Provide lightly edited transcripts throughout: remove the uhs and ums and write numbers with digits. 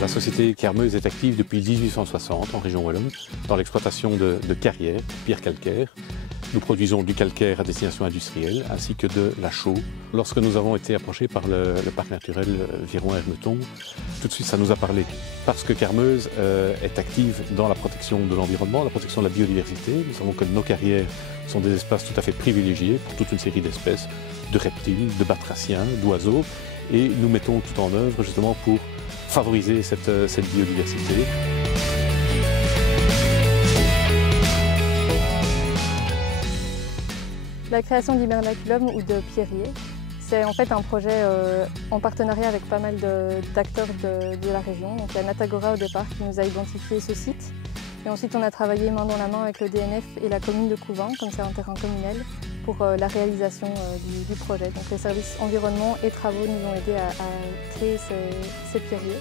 La société Carmeuse est active depuis 1860 en région wallonne dans l'exploitation de carrières, pierres calcaires. Nous produisons du calcaire à destination industrielle ainsi que de la chaux. Lorsque nous avons été approchés par le parc naturel Viron-Hermeton, tout de suite ça nous a parlé parce que Carmeuse est active dans la protection de l'environnement, la protection de la biodiversité. Nous savons que nos carrières sont des espaces tout à fait privilégiés pour toute une série d'espèces, de reptiles, de batraciens, d'oiseaux, et nous mettons tout en œuvre justement pour favoriser cette biodiversité. La création d'Hibernaculum ou de Pierrier, c'est en fait un projet en partenariat avec pas mal d'acteurs de la région. Donc il y a Natagora au départ qui nous a identifié ce site. Et ensuite on a travaillé main dans la main avec le DNF et la commune de Couvent, comme c'est un terrain communal, pour la réalisation du projet. Donc les services environnement et travaux nous ont aidés à créer ces pierriers.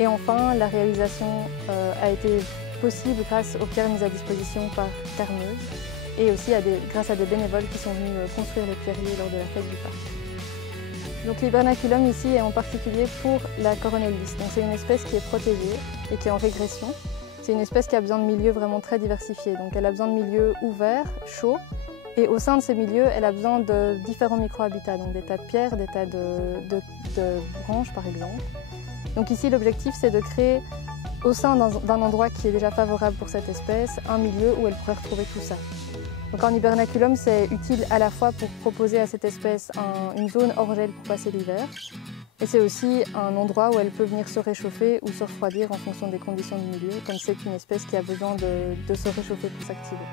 Et enfin, la réalisation a été possible grâce aux pierres mises à disposition par Carmeuse et aussi grâce à des bénévoles qui sont venus construire les pierriers lors de la fête du parc. Donc l'Hibernaculum ici est en particulier pour la coronellis. Donc c'est une espèce qui est protégée et qui est en régression. C'est une espèce qui a besoin de milieux vraiment très diversifiés. Donc elle a besoin de milieux ouverts, chauds, et au sein de ces milieux, elle a besoin de différents micro-habitats, donc des tas de pierres, des tas de branches par exemple. Donc ici l'objectif c'est de créer au sein d'un endroit qui est déjà favorable pour cette espèce, un milieu où elle pourrait retrouver tout ça. Donc en hibernaculum, c'est utile à la fois pour proposer à cette espèce une zone hors gel pour passer l'hiver, et c'est aussi un endroit où elle peut venir se réchauffer ou se refroidir en fonction des conditions du milieu, comme c'est une espèce qui a besoin de se réchauffer pour s'activer.